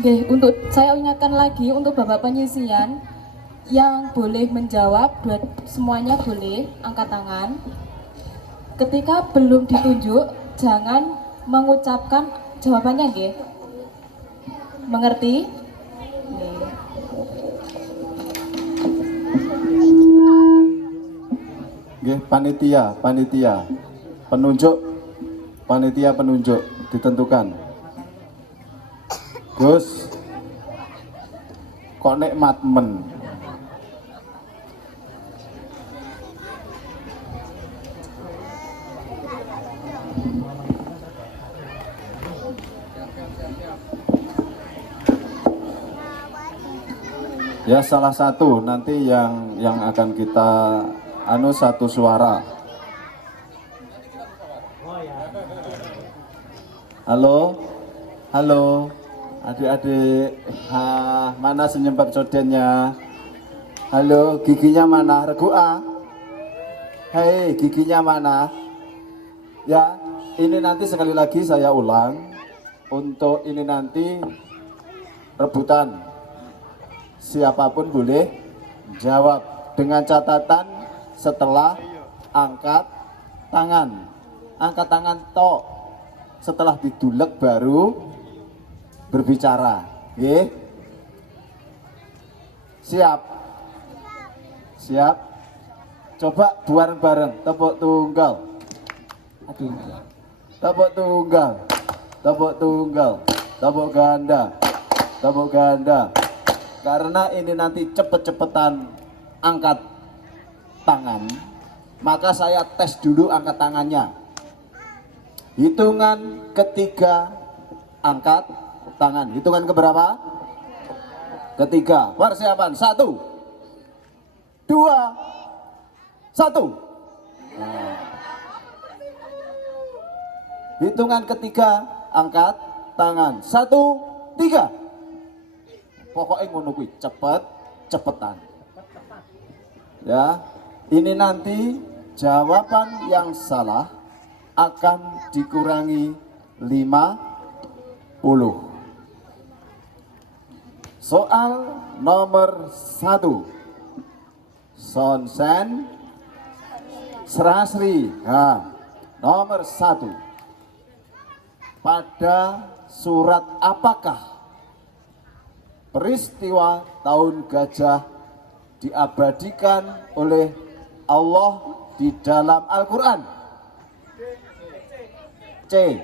Oke, untuk saya ingatkan lagi untuk Bapak penyisian yang boleh menjawab, semuanya boleh angkat tangan. Ketika belum ditunjuk, jangan mengucapkan jawabannya, nggih. Mengerti? Nggih, panitia penunjuk ditentukan. Gus, kok nikmat men. Ya, salah satu nanti yang akan kita satu suara. Halo, halo, adik-adik. Mana senyum codennya? Halo, giginya mana? Regu A. Hei, giginya mana? Ya, ini nanti sekali lagi saya ulang. Untuk ini nanti rebutan. Siapapun boleh jawab dengan catatan setelah angkat tangan. Angkat tangan tok. Setelah didulek baru berbicara. Oke? Siap? Siap? Coba bareng-bareng tepuk tunggal. Aduh. Tepuk tunggal. Tepuk tunggal. Tepuk ganda. Tepuk ganda. Karena ini nanti cepet-cepetan angkat tangan, maka saya tes dulu angkat tangannya. Hitungan ketiga angkat tangan. Hitungan keberapa? Ketiga. Persiapan. 1, 2, 1. Nah. Hitungan ketiga angkat tangan. 1, 3. Pokoknya ngono kuwi cepetan. Ya, ini nanti jawaban yang salah akan dikurangi 50. Soal nomor 1. Sonsen Serasri. Nah, nomor 1. Pada surat apakah peristiwa tahun gajah diabadikan oleh Allah di dalam Al-Quran? C.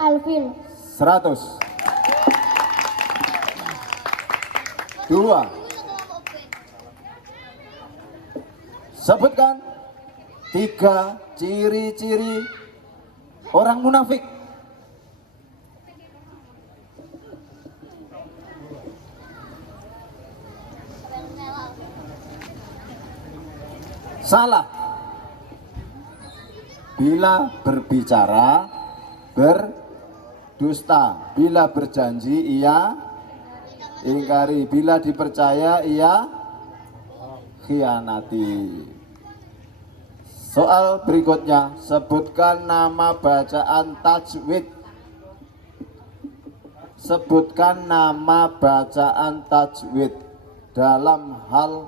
Alfil. 100. 2. Sebutkan 3 ciri-ciri orang munafik. Salah. Bila berbicara berdusta, bila berjanji ia ingkari, bila dipercaya ia khianati. Soal berikutnya, sebutkan nama bacaan tajwid. Sebutkan nama bacaan tajwid dalam hal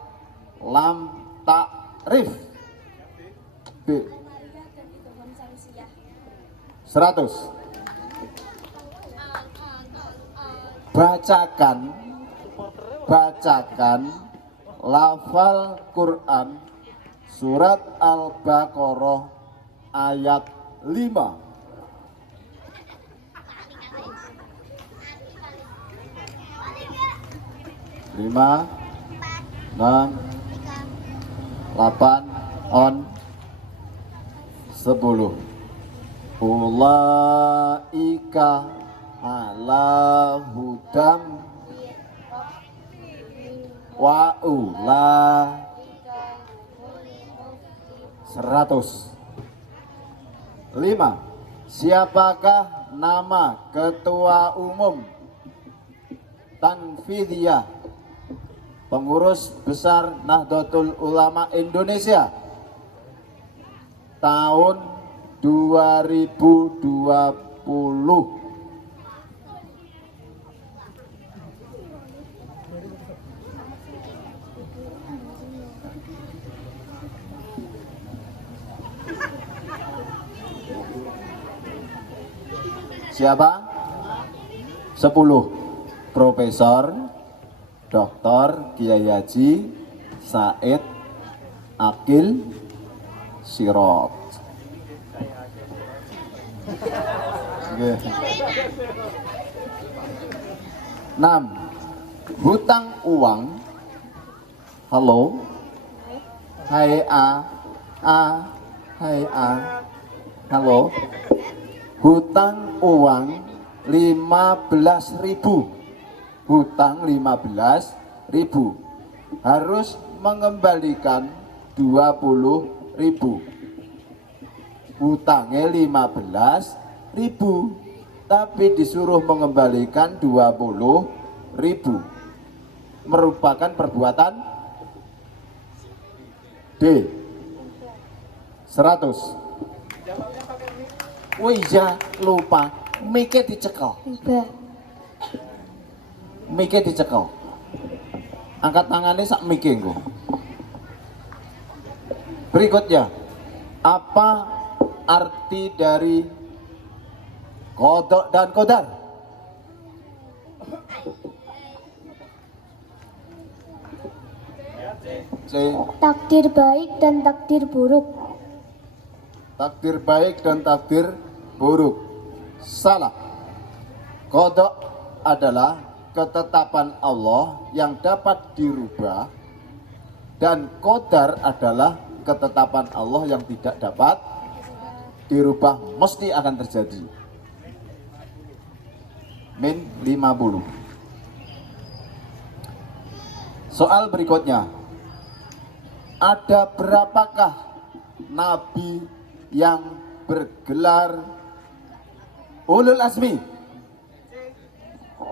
lam ta'rif. B. 100. Bacakan lafal Quran surat Al-Baqarah ayat 5. 5, 6, 8, on 10. Ulaika ala hudam wa ula 100. 5. Siapakah nama ketua umum Tanfidiyah pengurus besar Nahdlatul Ulama Indonesia tahun 2020. Siapa? 10. Profesor Dr. Kiai Haji Said Akil Sirot. Oke. 6. Hutang uang. Halo. Hai A. Hai A. Halo. Hutang uang 15.000. Hutang 15.000. Harus mengembalikan 20.000. Hutangnya 15.000, tapi disuruh mengembalikan 20.000. Merupakan perbuatan D. 100. Oh iya, lupa. Miknya dicekel. Miknya dicekel. Angkat tangannya sak miknya engko. Berikutnya, apa arti dari kodok dan kodar? C. Takdir baik dan takdir buruk. Takdir baik dan takdir buruk. Salah. Kodok adalah ketetapan Allah yang dapat dirubah, dan kodar adalah ketetapan Allah yang tidak dapat dirubah, mesti akan terjadi. Min 50. Soal berikutnya, ada berapakah nabi yang bergelar ulul azmi?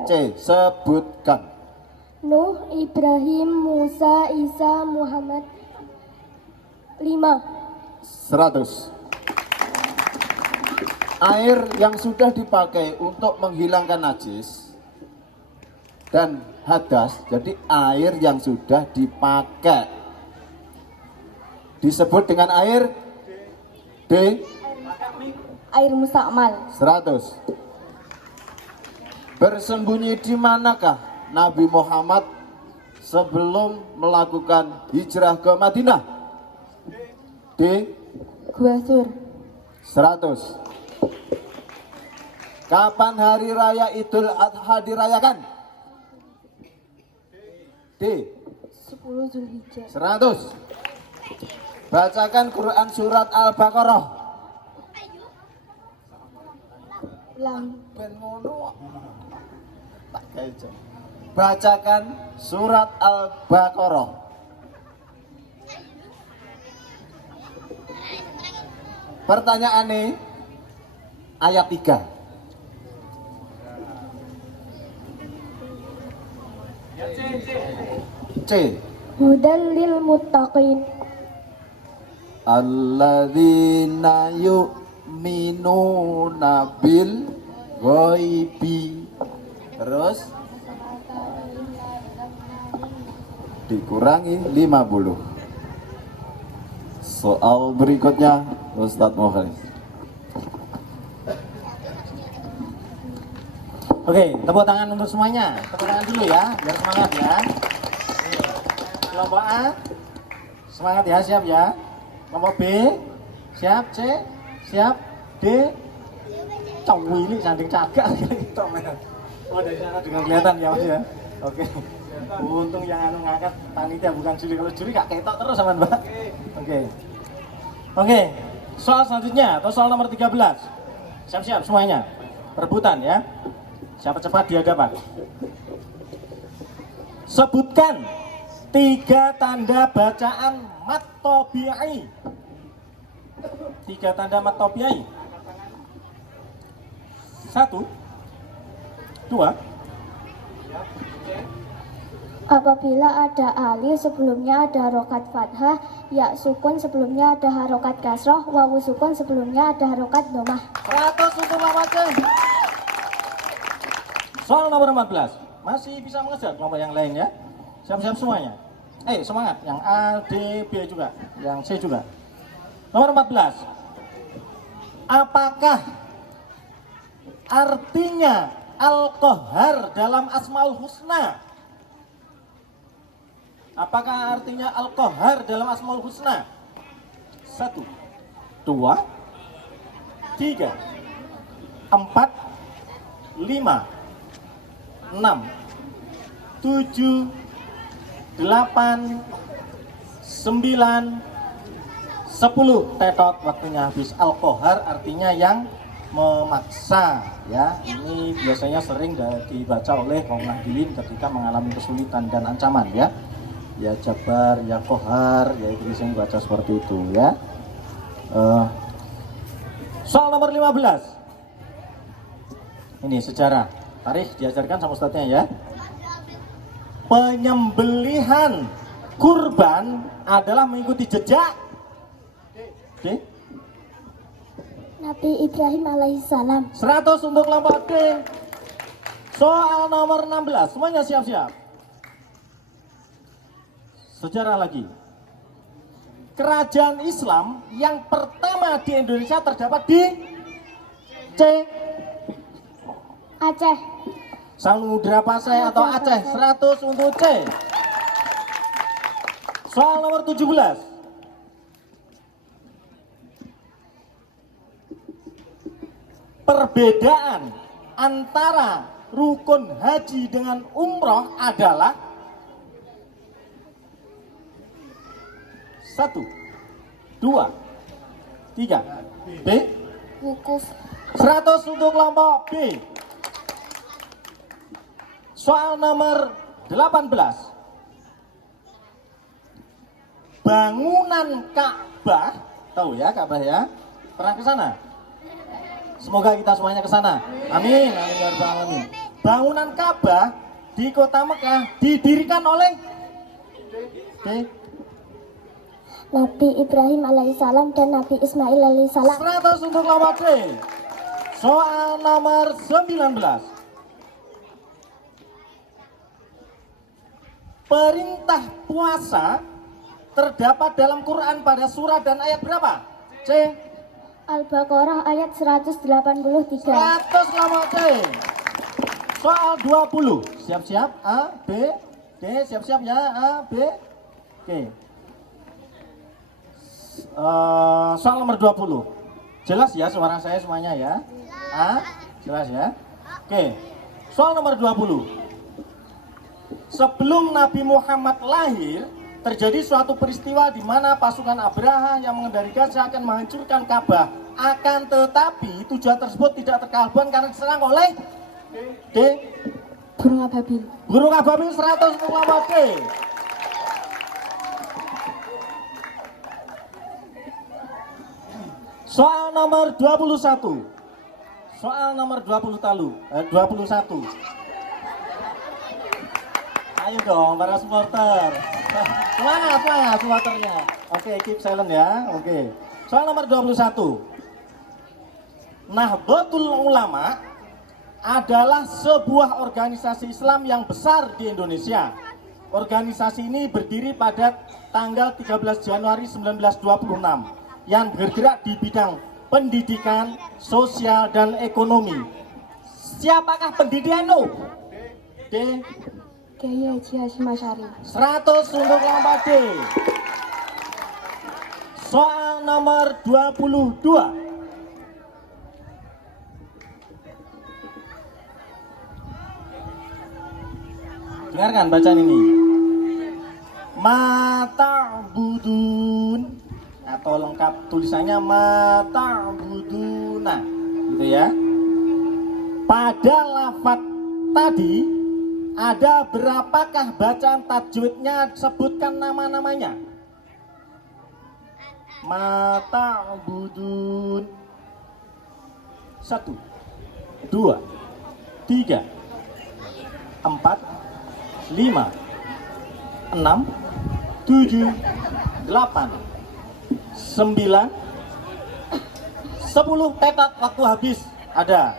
C. Sebutkan. Nuh, Ibrahim, Musa, Isa, Muhammad. 5. 100. Air yang sudah dipakai untuk menghilangkan najis dan hadas, jadi air yang sudah dipakai disebut dengan air D. Air mustakmal. 100. Bersembunyi di manakah Nabi Muhammad sebelum melakukan hijrah ke Madinah? D. Gua Sur. 100. Kapan hari raya Idul Adha dirayakan? D. 10 Zulhijjah. 100. Bacakan Quran surat Al-Baqarah. Ben ngono. Tak kayak. Bacakan surat Al-Baqarah. Pertanyaannya ayat 3. C. Hudan lil muttaqin. Alladzina yu'minuna bil ghaibi. Terus dikurangi 50. Soal berikutnya Ustadz Muhammad. Oke, tepuk tangan untuk semuanya. Tepuk tangan dulu ya, biar semangat ya. Kelompok A, semangat ya, siap ya. Kelompok B, siap. C, siap. D, cowili sanding cagak. Oh, dari sana juga kelihatan ya mas ya. Oke. Untung yang ngangkat panitia bukan Juli. Kalau Juli gak ketok terus sama mbak. Oke. Soal selanjutnya atau soal nomor 13. Siap-siap semuanya. Perebutan ya. Siapa cepat dia dapat. Sebutkan 3 tanda bacaan mat tabi'i. 3 tanda mat tabi'i. 1, 2, Apabila ada alif sebelumnya ada harokat fathah, ya sukun sebelumnya ada harokat kasroh, wawu sukun sebelumnya ada harokat domah. 100 untuk kelompok C. Soal nomor 14. Masih bisa mengejar kelompok yang lain ya. Siap-siap semuanya. Semangat. Yang A, D, B juga. Yang C juga. Nomor 14. Apakah artinya Al-Qahhar dalam Asmaul Husna? Apakah artinya Al-Qahhar dalam Asmaul Husna? 1, 2, 3, 4, 5, 6, 7, 8, 9, 10. Tetot, waktunya habis. Al-Qahhar artinya yang memaksa ya. Ini biasanya sering dibaca oleh kaum nahdliyin ketika mengalami kesulitan dan ancaman ya. Ya Jabar, ya Qahhar, ya itu sering baca seperti itu ya. Soal nomor 15. Ini sejarah. Tarikh diajarkan sama ustadznya ya. Penyembelihan kurban adalah mengikuti jejak Nabi Ibrahim alaihissalam. 100 untuk kelompok D. Soal nomor 16. Semuanya siap-siap. Sejarah lagi. Kerajaan Islam yang pertama di Indonesia terdapat di C. Aceh. Samudra Pasai atau Aceh. 100 untuk C. Soal nomor 17. Perbedaan antara rukun haji dengan umroh adalah 1, 2, 3. B. Wukuf. 100 untuk kelompok B. Soal nomor 18. Bangunan Ka'bah, tahu ya Ka'bah ya? Pernah ke sana? Semoga kita semuanya ke sana. Amin, amin ya rabbal alamin. Bangunan Ka'bah di kota Mekah didirikan oleh D. Nabi Ibrahim alaihissalam dan Nabi Ismail alaihissalam. 100 untuk kelompok D. Soal nomor 19. Perintah puasa terdapat dalam Quran pada surat dan ayat berapa? C. Al-Baqarah ayat 183. 100 kelompok C. Soal 20. Siap-siap. A, B, D. Siap-siap ya. A, B. Oke. Soal nomor 20. Jelas ya suara saya semuanya ya? A, jelas ya? Oke. Soal nomor 20. Sebelum Nabi Muhammad lahir, terjadi suatu peristiwa di mana pasukan Abraha yang mengendari gajah akan menghancurkan Ka'bah. Akan tetapi tujuan tersebut tidak terkabulkan karena diserang oleh D. Burung ababil. Burung ababil. 100 untuk kelompok D. Soal nomor 21. Soal nomor 21. Ayo dong para supporter. Semangat supporternya. Oke, keep silent ya. Oke. Soal nomor 21. Nahdlatul Ulama adalah sebuah organisasi Islam yang besar di Indonesia. Organisasi ini berdiri pada tanggal 13 Januari 1926 yang bergerak di bidang pendidikan, sosial, dan ekonomi. Siapakah pendiriannya? D. Kiai Haji Hasyim Asy'ari. 100 untuk kelompok D. Soal nomor 22. Dengarkan bacaan ini. Mata'budun, atau lengkap tulisannya mata'buduna, gitu ya. Pada lafaz tadi ada berapakah bacaan tajwidnya? Sebutkan nama-namanya. Mata'budun. 1, 2, 3, 4, 5, 6, 7, 8, 9, 10. Tetot waktu habis. Ada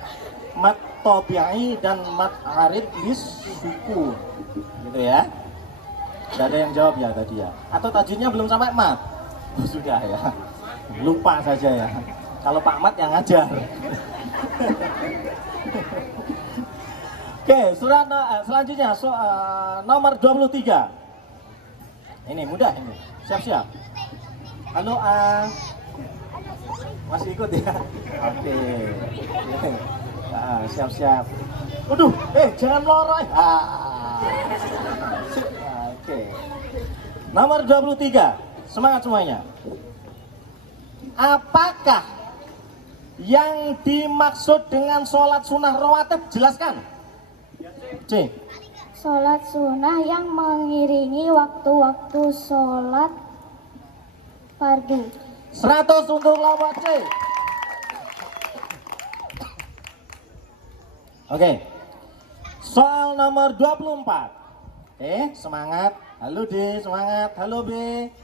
mat tobi'i dan mat arid lis suku, gitu ya. Tidak ada yang jawab ya tadi ya? Atau tajwidnya belum sampai mat? Oh, sudah ya, lupa saja ya. Kalau Pak Mat yang ngajar. Oke, surat selanjutnya nomor 23. Ini mudah ini. Siap-siap. Halo A. Masih ikut ya? Oke. Siap-siap. Waduh, jangan loroy. Oke. Nomor 23. Semangat semuanya. Apakah yang dimaksud dengan sholat sunnah rawatib? Jelaskan. C. Sholat sunnah yang mengiringi waktu-waktu sholat fardu. 100 untuk lawan C. Oke. Soal nomor 24. Semangat. Halo D, semangat. Halo B.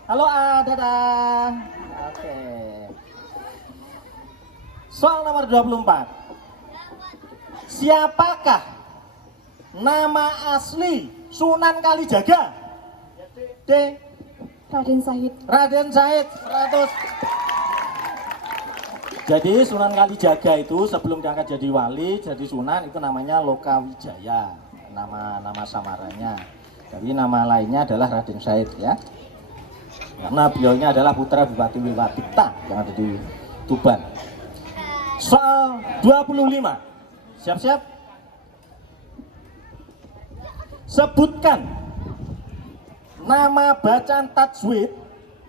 Halo A, dadah. Oke. Soal nomor 24. Siapakah nama asli Sunan Kalijaga? D. Raden Syahid. Raden Syahid. 100. Jadi Sunan Kalijaga itu sebelum diangkat jadi wali, jadi sunan itu namanya Lokawijaya, nama samaranya. Jadi nama lainnya adalah Raden Syahid ya. Karena beliaunya adalah putra Bupati Wilwadikta yang ada di Tuban. Soal 25. Siap-siap. Sebutkan nama bacaan tajwid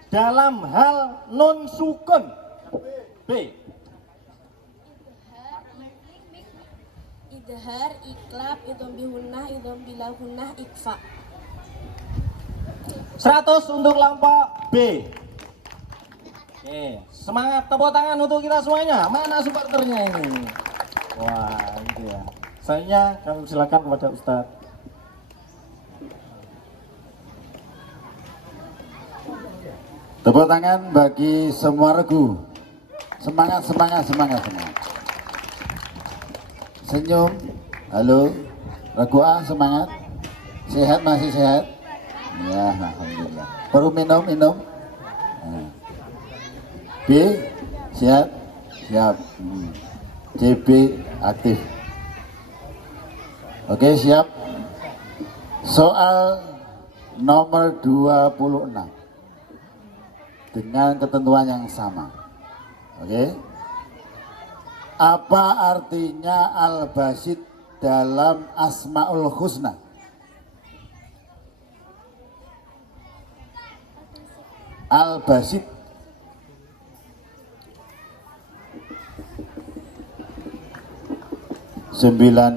dalam hal nun sukun. B. Idhar, iklab, idhom bihunnah, idhom bilahunnah, ikfa. 100 untuk kelompok B. Oke, semangat, tepuk tangan untuk kita semuanya. Mana supporternya ini? Wah, itu ya. Saya kami silakan kepada Ustadz. Tepuk tangan bagi semua regu. Semangat, semangat, semangat, semangat. Senyum. Halo. Regu A, semangat. Sehat, masih sehat? Ya, alhamdulillah. Perlu minum. Nah. B, siap? Siap. CB, aktif. Oke, siap. Soal nomor 26. Dengan ketentuan yang sama. Oke. Apa artinya al-basid dalam Asmaul Husna? Al-basid. Sembilan.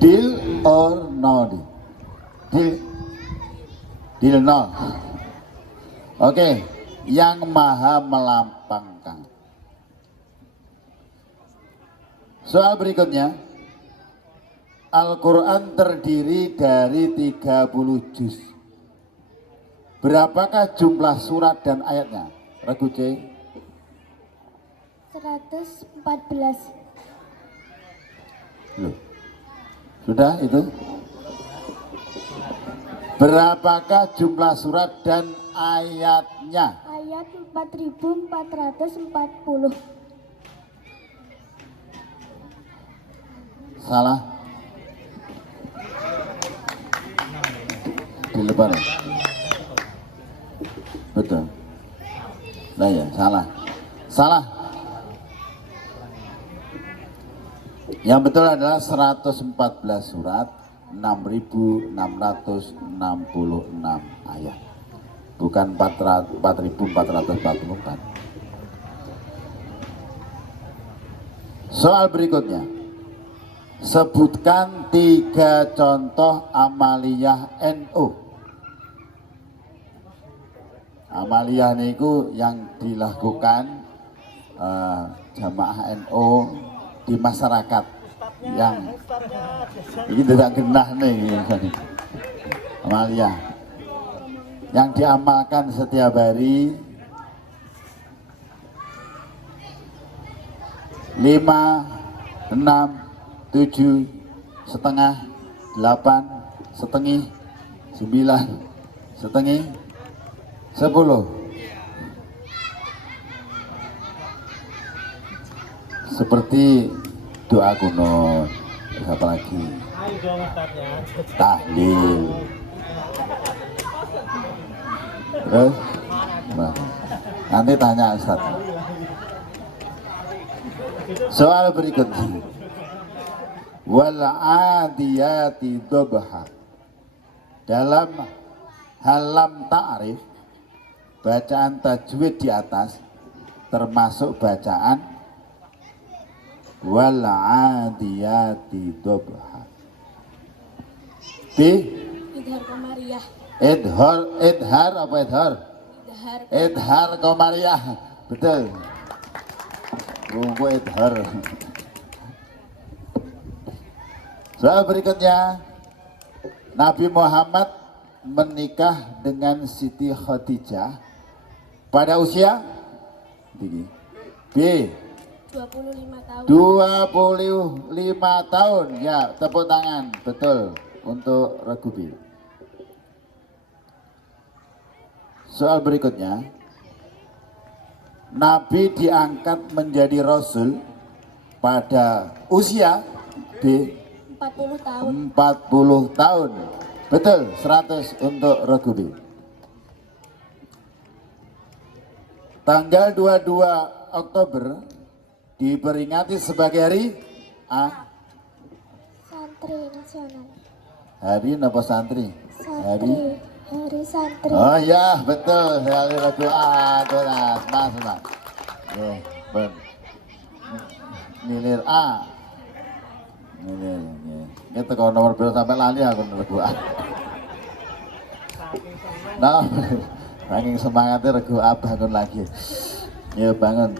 Deal or no deal? Deal no. Oke, yang maha melampangkan. Soal berikutnya. Al-Quran terdiri dari 30 juz. Berapakah jumlah surat dan ayatnya? Regu C. 114. Loh. Sudah itu? Berapakah jumlah surat dan ayatnya? Ayat 4440. Salah. Di lebaran. Betul. Nah ya, salah. Salah. Yang betul adalah 114 surat, 6.666 ayat. Bukan 4.444. Soal berikutnya. Sebutkan 3 contoh amaliyah NU. Amaliyah niku yang dilakukan jamaah NU di masyarakat yang ini tidak genah nih Amalia yang diamalkan setiap hari 5, 6, 7, setengah, 8, setengah, 9, setengah, 10. Seperti doa kunut, apa lagi? Ayo dong Ustadznya. Tahlil. Terus, nah, nanti tanya Ustaz. Soal berikutnya. Wal adiyati dhabha. Dalam halam ta'rif, bacaan tajwid di atas termasuk bacaan wal adiyati dhabha. Idhar Komariah. Idhar apa idhar? Idhar. Idhar Komariah. Betul. Rumput idhar. Soal berikutnya, Nabi Muhammad menikah dengan Siti Khadijah pada usia B 25 tahun. 25 tahun. Ya, tepuk tangan. Betul untuk Regu B. Soal berikutnya, Nabi diangkat menjadi Rasul pada usia B 40 tahun. 40 tahun. Betul, 100 untuk Regu B. Tanggal 22 Oktober diperingati sebagai hari A. Santri nasional. Hari apa santri? Santri. Hari santri. Oh ya, betul. Hari Regu A. Benar, mas. Ben. Nilir A. Ini kalau nomor biru sampai lali aku Regu A. Nah, saking semangatnya Regu A bangun lagi. Ya bangun.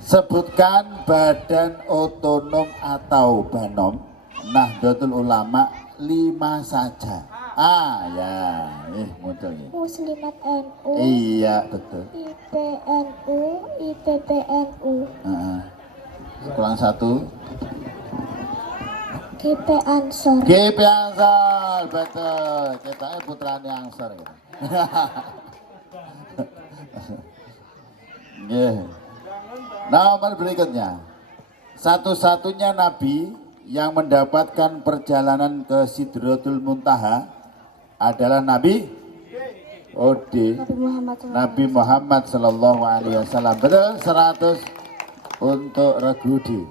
Sebutkan badan otonom atau Banom Nahdlatul Ulama 5 saja. Ya, muncul nih. Muslimat NU. Iya, betul. IPNU, IPPNU. Kurang 1. GP Ansor. GP Ansor, betul. Kita putranya Ansor. Gitu. Nomor berikutnya, satu-satunya Nabi yang mendapatkan perjalanan ke Sidratul Muntaha adalah Nabi Nabi Muhammad Sallallahu Alaihi Wasallam. Betul, 100 untuk Regudi.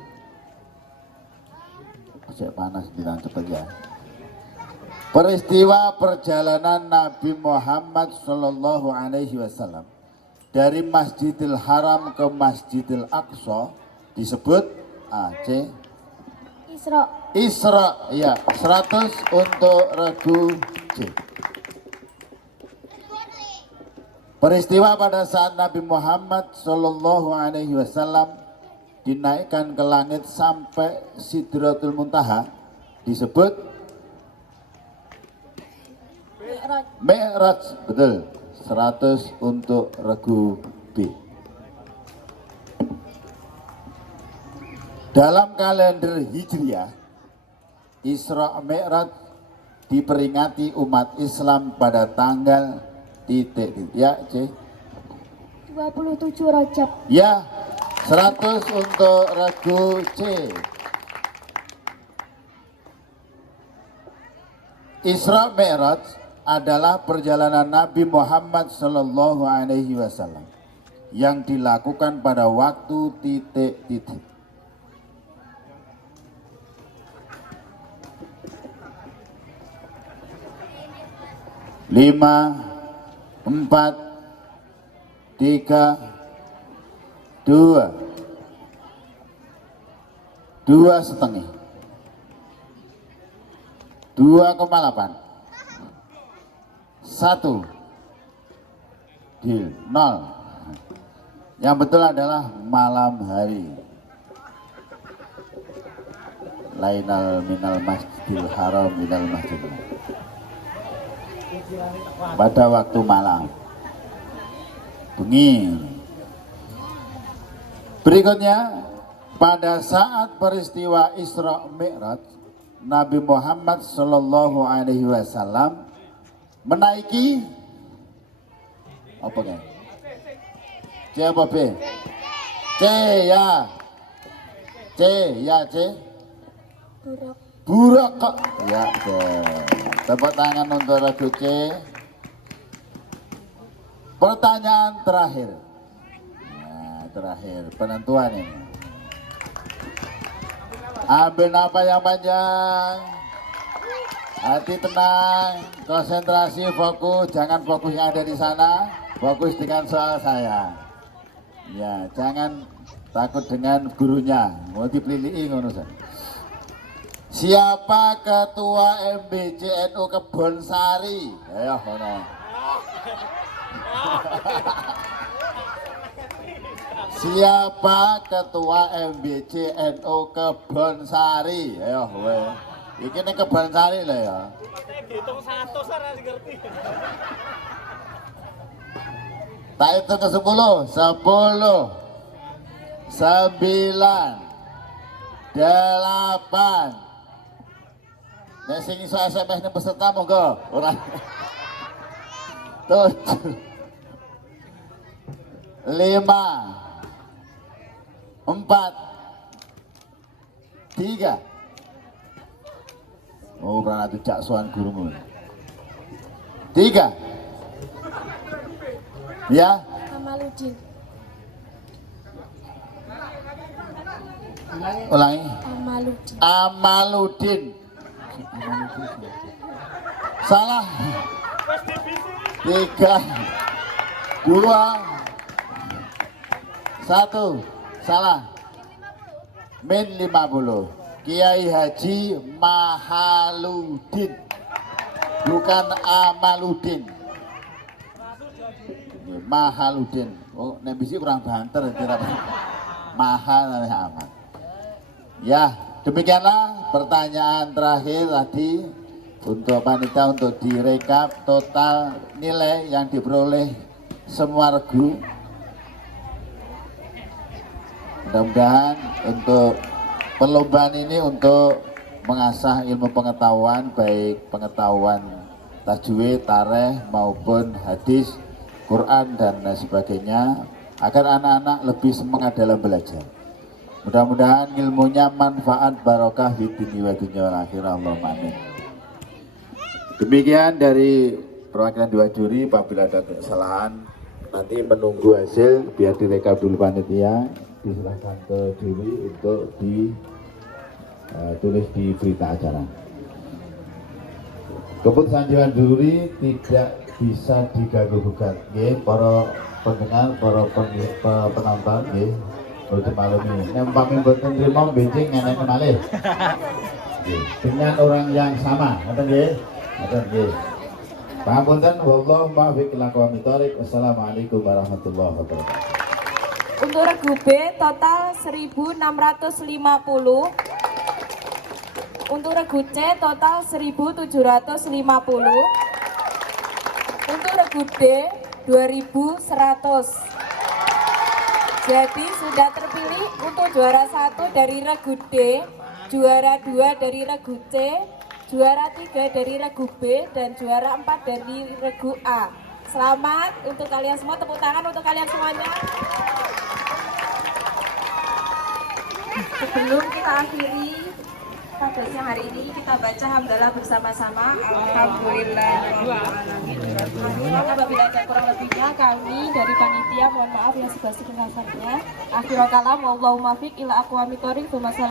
Cek panas bilang cepet ya. Peristiwa perjalanan Nabi Muhammad Sallallahu Alaihi Wasallam dari Masjidil Haram ke Masjidil Aqsa disebut C. Isra, ya, 100 untuk Regu C. Peristiwa pada saat Nabi Muhammad Sallallahu Alaihi Wasallam dinaikkan ke langit sampai Sidratul Muntaha disebut Mi'raj, betul. 100 untuk Regu B. Dalam kalender Hijriah, Isra Mi'raj diperingati umat Islam pada tanggal ya C 27 Rajab. Ya, 100 untuk Regu C. Isra Mi'raj adalah perjalanan Nabi Muhammad Sallallahu Alaihi Wasallam yang dilakukan pada waktu titik-titik. 5, 4, 3, 2, 2,5, 2,8, 1, deal, 0. Yang betul adalah malam hari. lainal minal masjidil haram minal masjidil pada waktu malam bengi. Berikutnya, pada saat peristiwa Isra Mi'raj, Nabi Muhammad Sallallahu Alaihi Wasallam menaiki apa kan? C apa B? C ya, C ya C. Buruk. Buruk kok. Ya, C. Tepuk tangan untuk lagu C. Pertanyaan terakhir. Nah, terakhir penentuan ini. Ambil napas yang panjang. Hati tenang, konsentrasi, fokus, jangan fokus yang ada di sana, fokus dengan soal saya. Ya, jangan takut dengan gurunya, mau dipelilihi ngono. Siapa ketua MBCNU Kebonsari? Ayo, ngono. Siapa ketua MBCNU Kebonsari? Ayo, weh. Iki nek Kebonsari lah ya. Hitung 100 ora ngerti. Tak hitung ke 10, 10, 9, 8. Nek sing iso SMS ning peserta monggo, ora. 7, 5, 4, 3. Oh, pernah tidak soal gurumu. 3. Ya. Kamaludin. Ulangi. Kamaludin. Amaludin. Salah. 3, 2, 1. Salah. Min 50. Kiai Haji Mahaludin, bukan Amaludin. Mahaludin. Oh, nek bisi kurang banter kira Mahal amat. Ya, demikianlah pertanyaan terakhir tadi untuk panitia untuk direkap total nilai yang diperoleh semua regu. Mudah-mudahan untuk perlombaan ini untuk mengasah ilmu pengetahuan, baik pengetahuan tajwid, tarikh maupun hadis, Quran dan lain sebagainya, agar anak-anak lebih semangat dalam belajar. Mudah-mudahan ilmunya manfaat barokah di dunia wa dunya wal akhirah. Allahumma amin. Demikian dari perwakilan dua juri. Apabila ada kesalahan nanti menunggu hasil biar direkap dulu panitia. Diserahkan ke juri untuk ditulis di berita acara. Keputusan dewan juri tidak bisa diganggu gugat. Para pendengar, para penonton, untuk malam ini. Nempami mboten trimo benjing ngenek malih. Dengan orang yang sama, ngoten nggih? Ngoten nggih. Pangapunten, wallahu muwaffiq ila aqwamit thoriq. Wassalamualaikum warahmatullahi wabarakatuh. Untuk regu B total 1650. Untuk regu C total 1750. Untuk regu D 2100. Jadi sudah terpilih untuk juara 1 dari regu D, juara 2 dari regu C, juara 3 dari regu B, dan juara 4 dari regu A. Selamat untuk kalian semua, tepuk tangan untuk kalian semuanya. Sebelum kita akhiri pada siang hari ini, kita baca hamdalah bersama-sama. Alhamdulillahirrahmanirrahim. Apabila ada kurang lebihnya, kami dari panitia mohon maaf yang sebesar-besarnya. Akhirul kalam, wallahul muwaffiq ila aqwamit thoriq.